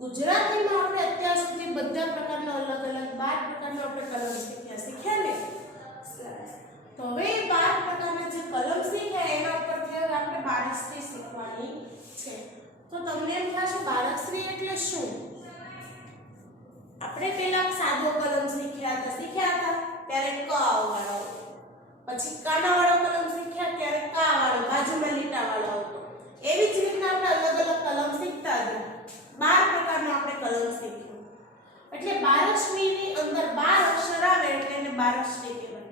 ગુજરાતીમાં આપણે અત્યાર સુધી બધા પ્રકારના અલગ અલગ 12 પ્રકારના આપણે કલમ શીખ્યા ને. તો હવે 12 પ્રકારના જે કલમ શીખ્યા એના ઉપરથી હવે આપણે બારકશ્રી શીખવાની છે. તો તમને એમ થશે બારકશ્રી એટલે શું? આપણે પહેલા સાદો કલમ શીખ્યા હતા ત્યારે ક વાળો, પછી કાના વાળો કલમ શીખ્યા ત્યારે કા વાળો બાજુમાં લીટા વાળો હતો. એવી જ રીતના આપણે અલગ અલગ કલમ શીખતા ગયા. 12 પ્રકારના આપણે કલમ શીખ્યું. એટલે બારકશ્રીની અંદર 12 અક્ષર આવે એટલે એને બારકશ્રી કહેવાય.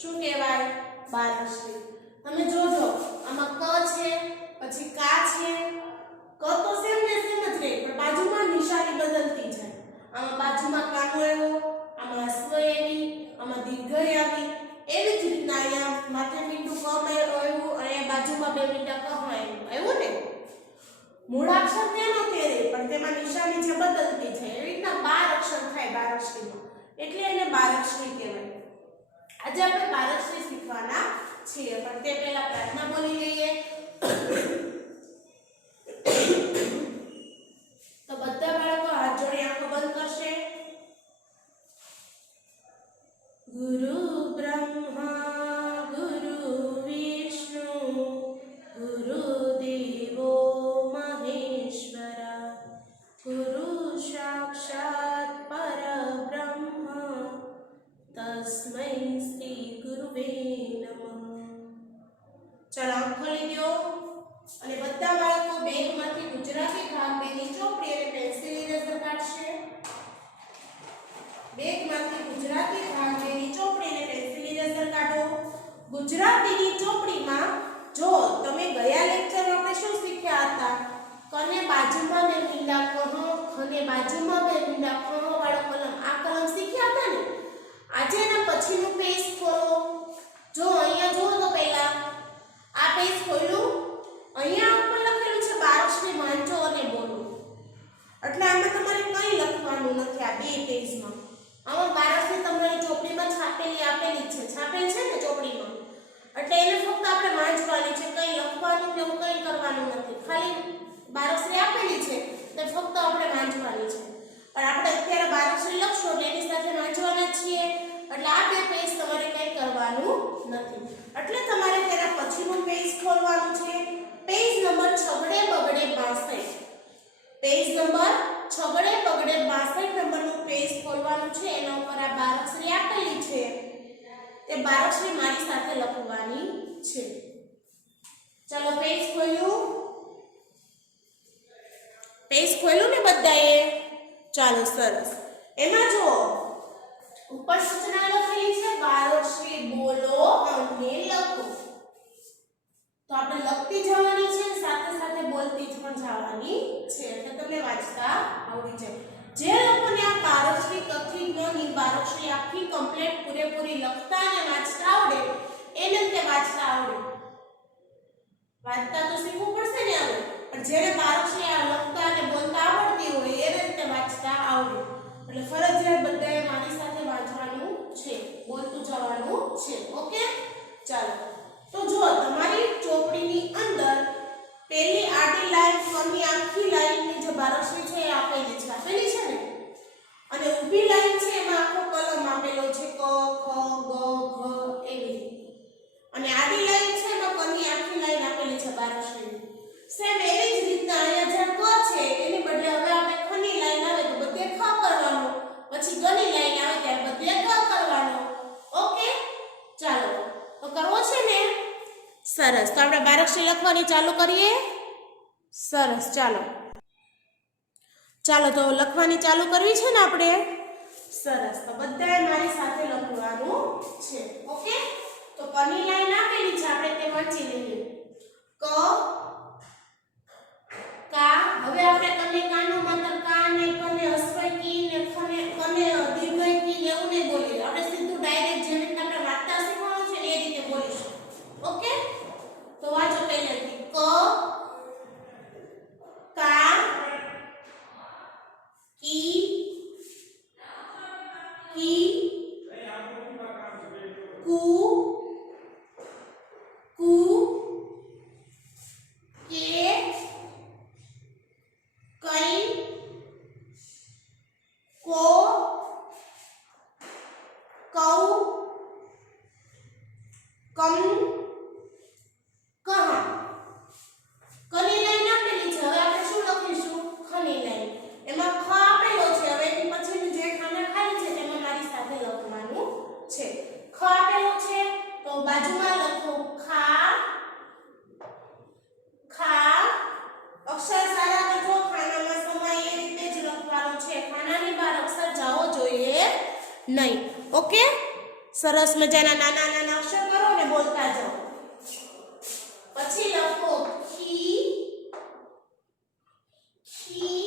શું કહેવાય? બારકશ્રી. તમે જોજો આમાં ક છે, પછી કા છે. ક તો સેમ ને સેમ જ રહે પણ બાજુમાં નિશાની બદલતી જાય. આમાં બાજુમાં કાનો આવ્યો, આમાં સ્વ આવી, આમાં દીર્ઘ આવી. એવી જ રીતના અહીંયા માથે મીંડું કમ આવ્યું અને બાજુમાં બે મીંડા કમ આવ્યું ને. મૂળાક્ષર તેનો તે રહે પણ તેમાં નિશાની જે બદલતી છે. એવી રીતના 12 અક્ષર થાય બારકશ્રીમાં. એટલે એને બારકશ્રી કહેવાય. આજે આપણે બારકશ્રી શીખવાના છીએ પણ તે પહેલા પ્રાર્થના બોલી લઈએ. તો બધા બાળકો હાથ જોડી આંખો બંધ કરશે. ગુરુ બ્રહ્મા ગુરુ વિષ્ણુ ગુરુદેવો મહેશ્વરા ગુરુ સાક્ષાત પરબ્રહ્મ તસ્મૈ શ્રી ગુરુવે નમઃ. ચાલો આંખ ખોલી દો અને બધા બાળકો બેગમાંથી ગુજરાતી ભાગ 2 ની ચોપડી અને પેન્સિલ ઇરેઝર કાઢશે. બેગમાંથી ગુજરાતી ભાગ 2 ની ચોપડી અને પેન્સિલ ઇરેઝર કાઢો. ગુજરાતીની ચોપડીમાં જો તમે ગયા લેક્ચરમાં આપણે શું શીખ્યા હતા? કને બાજુમાં બે મીંડા કહો, ખને બાજુમાં બે મીંડા કહો વાળો કલમ. આ કલમ શીખ્યા હતા ને. આજે એના પછીનું પેજ ખોલો. જો અહીંયા જુઓ તો પહેલા આ પેજ ખોલ્યું. અહીંયા ઉપર લખેલું છે બારકશ્રી વાંચો અને બોલો. એટલે આમાં તમારે કંઈ લખવાનું નથી આ બે પેજમાં. આમાં બારકશ્રી તમારી ચોપડીમાં આપેલી છે. છાપેલ છે ને ચોપડીમાં. એટલે એને ફક્ત આપણે વાંચવાની છે. કંઈ લખવાનું કે એવું કંઈ કરવાનું નથી. ખાલી બારકશ્રી આપેલી છે તે ફક્ત આપણે વાંચવાની છે. પણ આપણે અત્યારે બારકશ્રી લખશો એટલે એની સાથે વાંચવાના છીએ. એટલે આ બે પેજ તમારે કંઈ કરવાનું નથી. એટલે તમારે તેના પછીનું પેજ ખોલવાનું છે. પેજ નંબર છગડે બગડે 62. પેજ નંબર છગડે બગડે 62 નંબરનું પેજ ખોલવાનું છે. એના ઉપર આ બારકશ્રી આપેલી છે તે બારકશ્રી મારી સાથે લખવાની છે. ચાલો પેજ ખોલ્યું. પેજ ખોલ્યું ને બધાએ? ચાલો સરસ. એમાં જો ઉપર સૂચના લખેલી છે બારકશ્રી બોલો અને લખો. તો આપણે લખતી જવાની છે સાથે સાથે બોલતી પણ જવાની છે. એટલે તમને વાંચતા આવડી જાય. જે લોકોને આ બારકશ્રી કથી ની બારકશ્રી આખી કમ્પ્લીટ પૂરેપૂરી લખતા અને વાંચતા આવડે એને તે વાંચતા આવડે. વાંચતા તો શીખવું પડશે ને હવે. પણ જેને બારકશ્રી લખતા અને બોલતા આવડતી હોય એને તે વાંચતા આવડે. એટલે ફરજિયાત બધાએ મારી સાથે વાંચવાનું છે, બોલતું જવાનું છે. ઓકે ચાલો. તો જો તમારી ચોપડીની અંદર પહેલી આડી લાઈન કની આખી લાઈનની જે બારકશ્રી છે એ આપેલી છે ને. અને ઊભી લાઈન છે એમાં આખો કલમ આપેલો છે ક ખ ગ ઘ એવી. અને આડી લાઈન છે એમાં કની આખી લાઈન આપેલી છે બારકશ્રીની. સેમ એવી જ રીતના અહીંયા જે ક છે એની બદલે હવે આપણે ખની લાઈન આવે તો બધે ખ કરવાનો, પછી ગની લાઈન આવે ત્યારે બધે ગ કરવાનો. ઓકે ચાલો. તો કરવો છે ને? સરસ. તો આપણે બારકશ્રી લખવાની ચાલુ કરીએ. સરસ ચાલો. ચાલો તો લખવાની ચાલુ કરવી છે ને આપણે. સરસ. તો બધાએ મારી સાથે લખવાનું છે. ઓકે તો કની લાઈન આપેલી છે આપણે તે વાંચી લઈએ. ક કા. હવે આપણે કને કાનું માત્ર કા ને કને હસ્વઈ કી ને કને દીર્ઘઈ કી ને એવું નહીં બોલીએ. આપણે સીધું ડાયરેક્ટ જેવી રીતે આપણે વાંચતા શીખવાનું છે એ રીતે બોલીશું. ઓકે તો વાંચો પહેલેથી. ક કા કી કી કુ કુ કે કઈ નહીં. ઓકે, સરસ મજાના નાના નાના અક્ષર કરો ને બોલતા જાઓ. પછી લખો ખી ખી,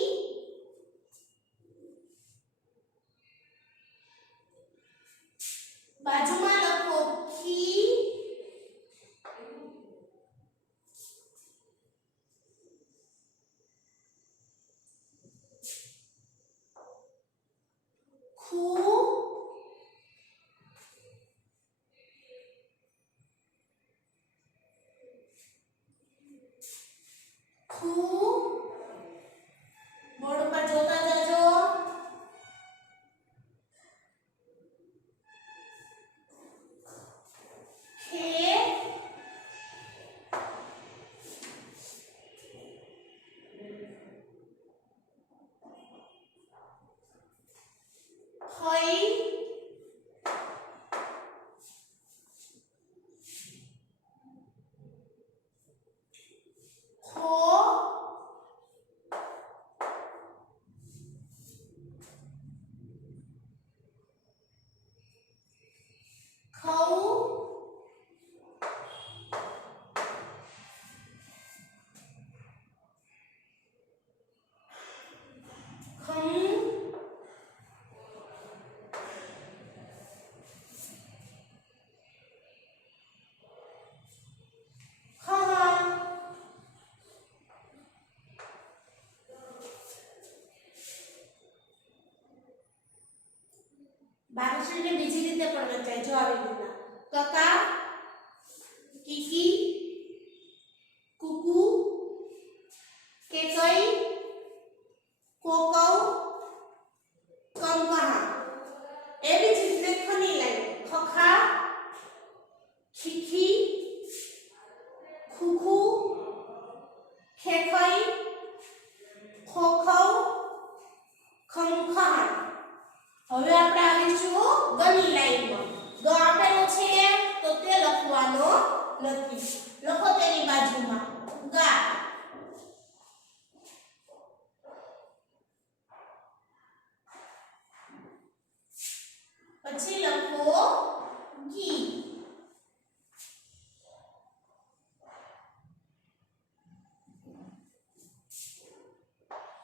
બાજુમાં લખો ખી ખુ, ખુ, બોર્ડ પર જોતા જજો. ખે, ખઈ, ખો, ખઉ, ખમ, ખહા. બારશીને બીજી રીતે પણ વંચાય. જો આવી રીતના કકા, કીકી, કુકુ, કેકઈ, કોકવ, કંકહા. એવી જ રીતે ખની લાઈન ખખા, ખીખી, ખુખુ, ખેખઈ, ખોખવ, ખંખા. હવે આપણે આવીશું ગની લાઈનમાં. ગ આપેલો છે તો તે લખવાનો નથી. લખો તેની બાજુમાં ગા. પછી લખો ગી.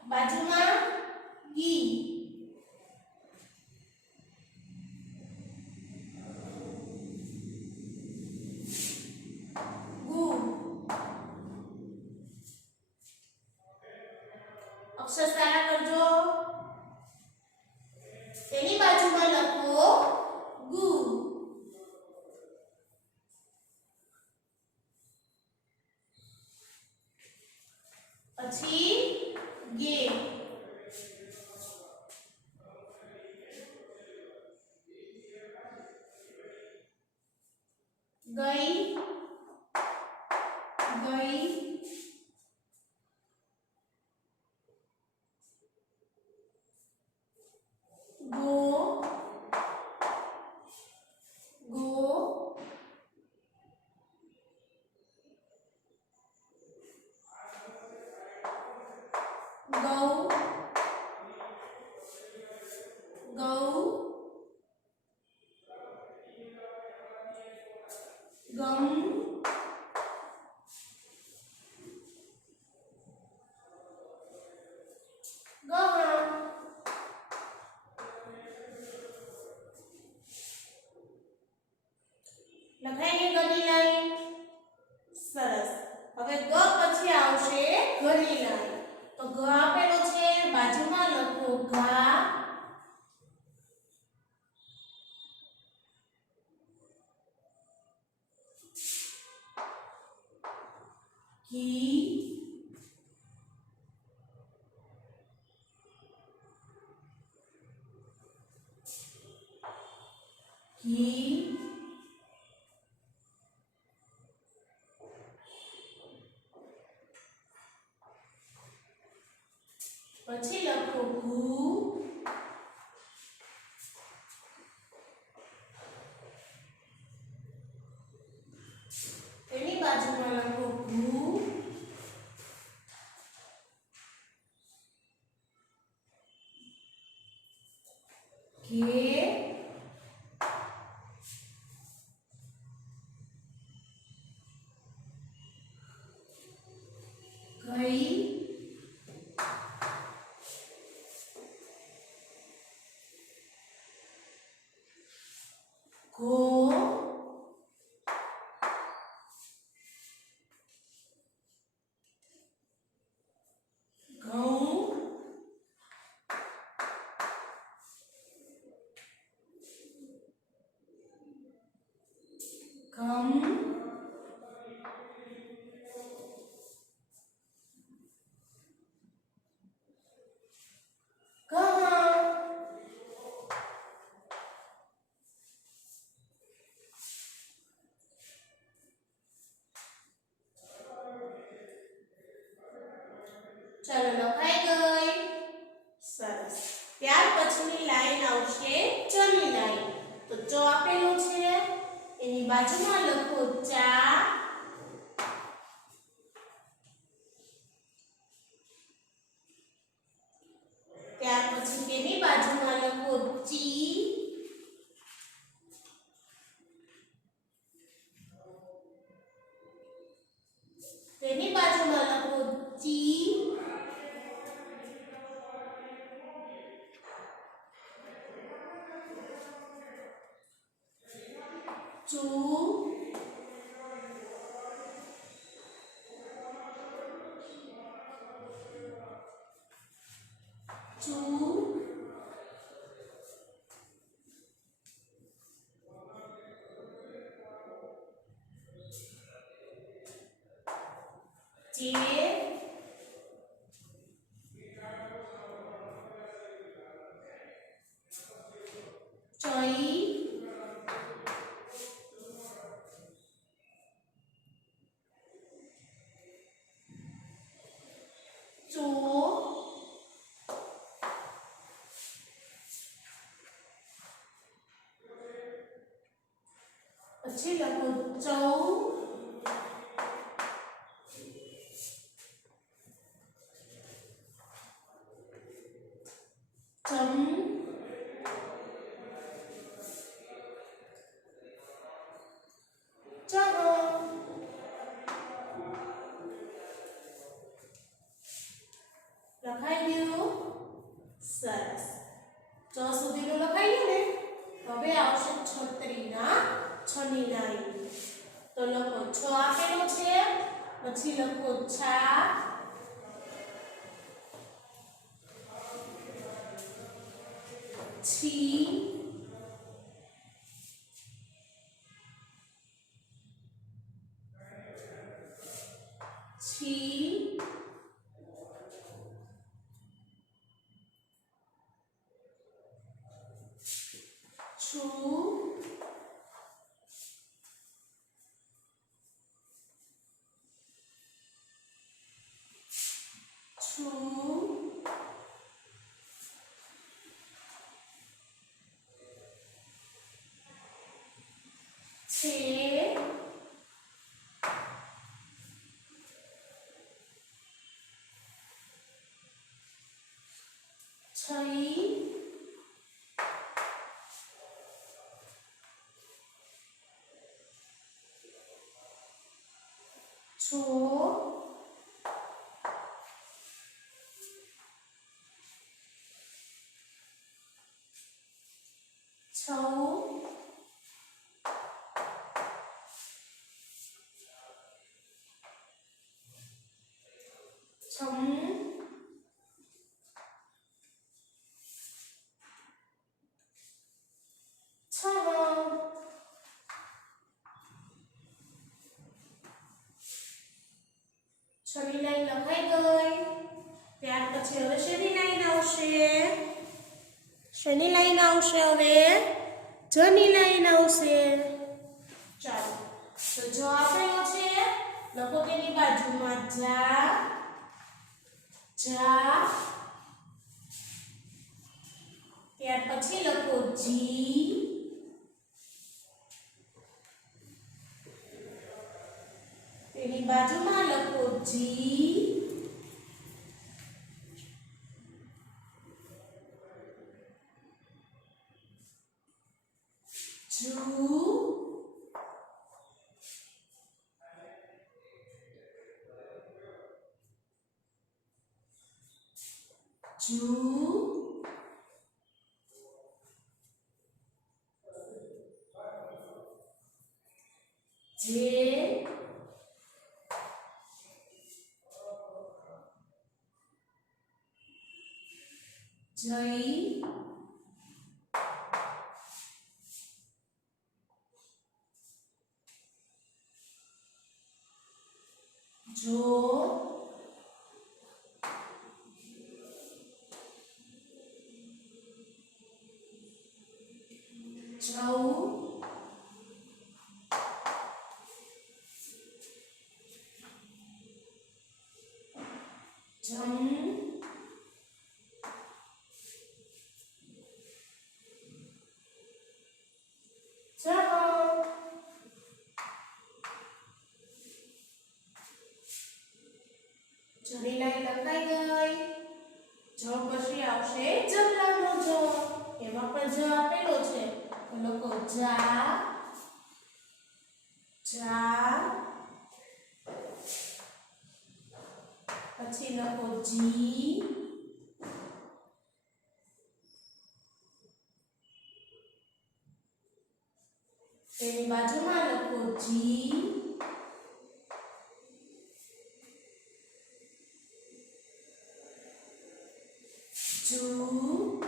બાજુમાં ગી. અક્ષર સારા કરજો. તેની બાજુમાં લખો ગુ. પછી ગે. ગઈ, ગઈ, ગો, ગો, ગૌ, ગૌ, ગમ, ગહા. લખાઈ ગઈ ગની લાઈન. સરસ. હવે ગ પછી આવશે ઘની લાઈન. તો ગ આપેલો છે, બાજુમાં લખો ઘા, ઘી, ઘી, પછી લખો ઘુ, તેની બાજુમાં લખો ઘુ, ઘે, ગઈ ઘો ઘઉં ઘમ ચાલો લખાઈ ગઈ સરસ ત્યાર પછીની લાઈન આવશે ચની લાઈન તો ચ આપેલું છે એની બાજુમાં લખો ચા ત્યાર પછી તેની બાજુમાં લખો ચી તેની બાજુમાં લખો ચી ચૂ ચૂ ચે ચઈ ચો પછી લખો ચૌ ચમ ચહ લખાઈ ગયું સરસ ચ સુધીનું લખાઈ ગયું ને હવે આવશે છત્રીના છની લાઈન તો લખો છ આપેલો છે પછી લખો છા છી છી છું છું છે છઈ છો છૌ છમ છ છની લાઈન લખાઈ ગઈ ત્યાર પછી હવે શેની લાઈન આવશે શેની લાઈન આવશે હવે જની લાઈન આવશે ચાલો તો જો આપેલો છે લખો તેની બાજુમાં જા જા ત્યાર પછી લખો જી તેની બાજુમાં લખો જી જુ જુ જે જઈ જો જવું જમ જરી લાઈન લખાઈ ગઈ. જ પછી આવશે જમલાનો જ. એમાં પણ જ આપેલો છે તો લખો જા જા પછી લખો જી તેની બાજુમાં લખો જી જુ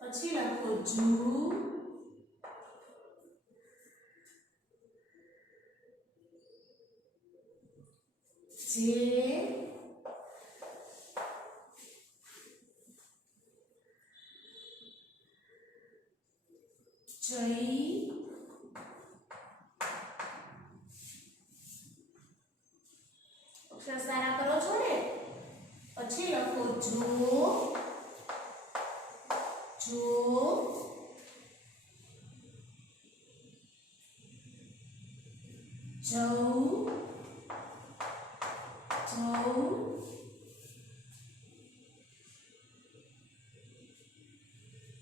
પછી લખો જુ જે જઈ અક્ષર સારા કરો છો ને. પછી લખો જો જો જવું જવું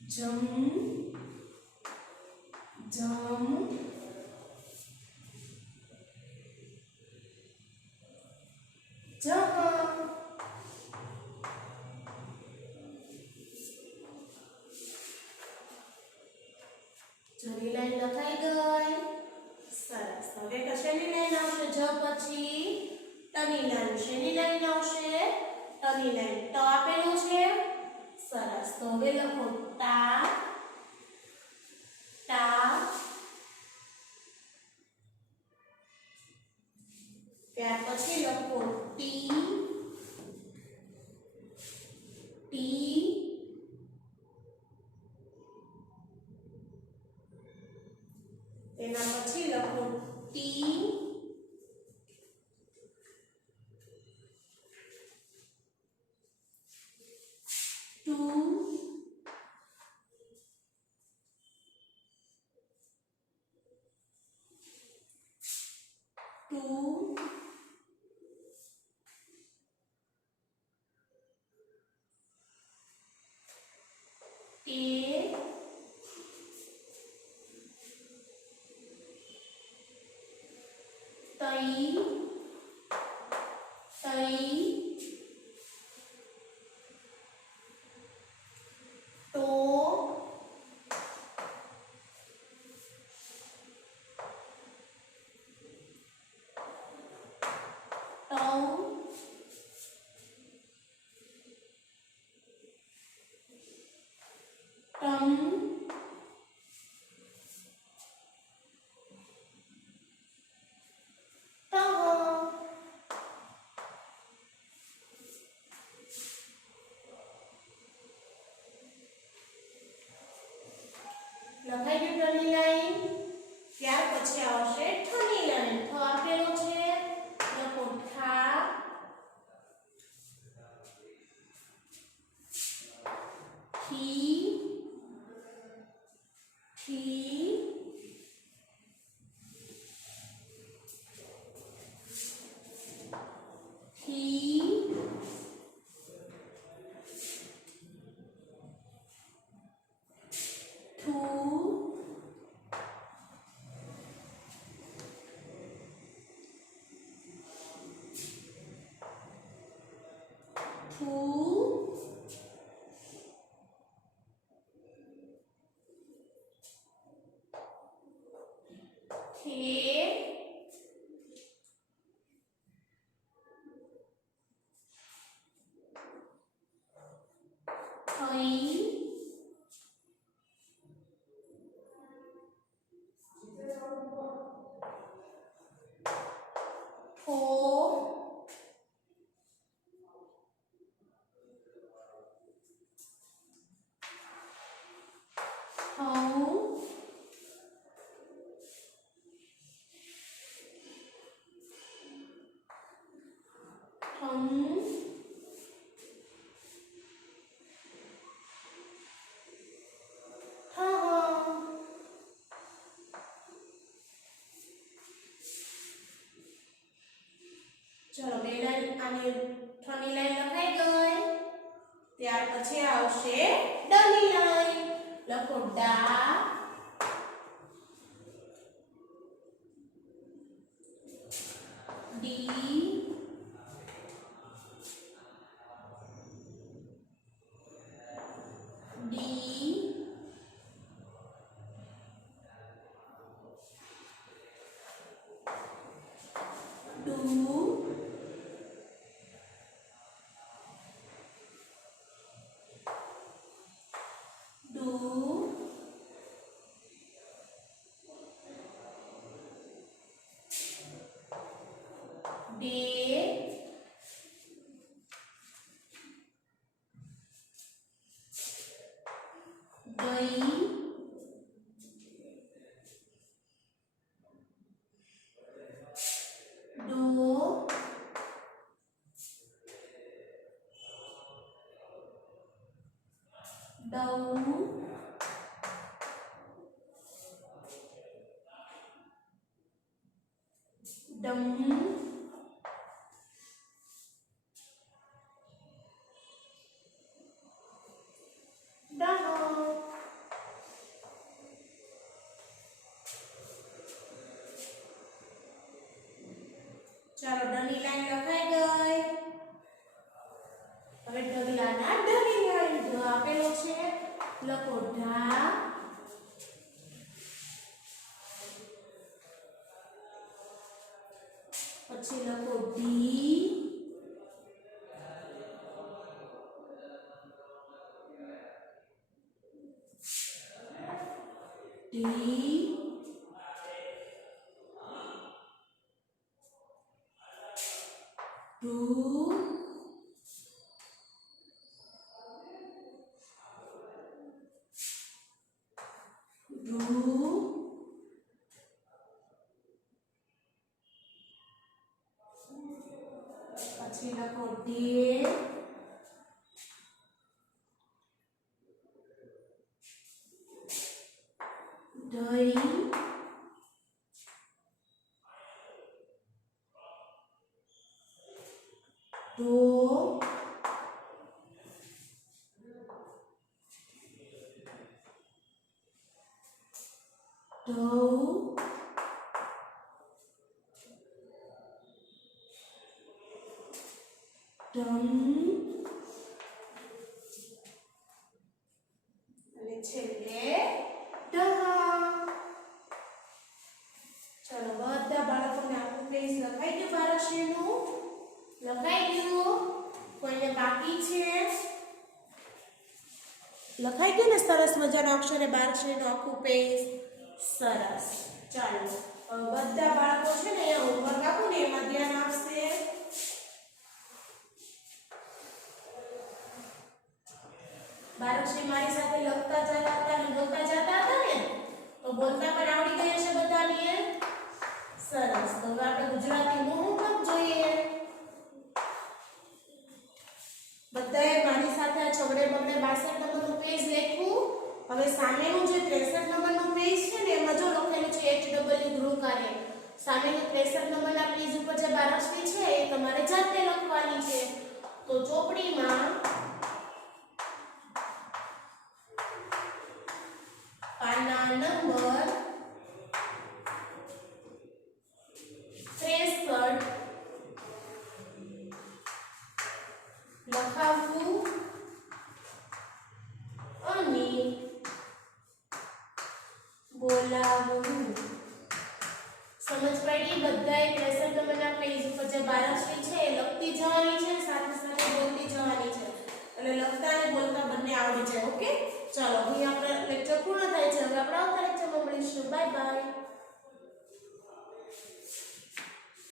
જમ જમ જહ જરી લાઈન લખાઈ ગઈ. સરસ. હવે કશાની લાઈન આવશે? જ પછી ટની લાઈન. શેની લાઈન આવશે? ટની લાઈન. ટ આપેલું છે. સરસ. તો હવે લખો તા ટા ત્યાર પછી લખો ટી ટી એના પછી લખો ટી ટુ ટુ તે તઈ તઈ તો ટઉ ટમ લખાઈ ગયું ટની લાઈન. ત્યાર પછી આવશે ઠની લાઈન. ઠ આપેલો છે લખો ઠા ઠી ઠી ઠી ઠુ ખે ખઈ ખો ખઉ ખમ ચલો બે લાઈન આની ઠની લાઈન લખાઈ ગઈ ત્યાર પછી આવશે ડની લાઈન લખો ડા ડી ડી ડુ ડે ગઈ ડો ડઉ ડમ ચાલો ડની લાઈન લખાઈ ગઈ હવે ઢગલાના ડની લાઈન જો આપેલો છે લખો ઢા પછી લખો ડી ડી ડુ ડુ પછી લખો ડે દઈ દો દઉ ડમ અને છેલ્લે ડહા ચલો બધા બાળકોને આખું પેજ લખાઈ ગયું બારશ્રીનું લખાઈ ગયું કોઈને બાકી છે લખાઈ ગયું ને સરસ મજાના અક્ષરે બારશ્રીનું આખું પેજ સરસ ચાલો બધા બાળકો છે ને અહીંયા હોમવર્ક આપું ને એમાં ધ્યાન આપશે બારશ્રી મારી સાથે લખતા જતા હતા અને બોલતા જતા હતા ને તો બોલતા પણ આવડી ગઈ હશે બધાને સરસ તો હવે આપણે ગુજરાતીનું હોમવર્ક જોઈએ બધાએ મારી સાથે આ છગડે બગડે 62 નંબરનું પેજ લખ્યું હવે સામેનું જે 63 નંબરનું પેજ છે ને એમાં જો લખેલું છે HW ગૃહકાર્ય સામેનું 63 નંબરના પેજ ઉપર જે બારશ્રી છે એ તમારે જાતે લખવાની છે તો ચોપડીમાં પાના નંબર 63 લખાવવું અને બોલાવવું સમજ પડી? બધાએ પ્રેશર તમારા પેજ ઉપર જે બારાશ્રી છે એ લખતી જવાની છે, સાથે સાથે બોલતી જવાની છે. એટલે લખતા અને બોલતા બંને આવડી જાય. ઓકે, ચાલો અહીં આપણો લેક્ચર પૂર્ણ થાય છે. હવે આપણે આવતા લેક્ચરમાં મળીશું. Bye bye.